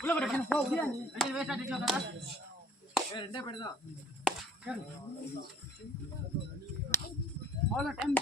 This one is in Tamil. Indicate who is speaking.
Speaker 1: போடுவோம் ரெடி சாண்டு உள்ள. விடா ரெண்டு பேர் தான். லீடா செக்கிங்கா ஆ தேவ டைம்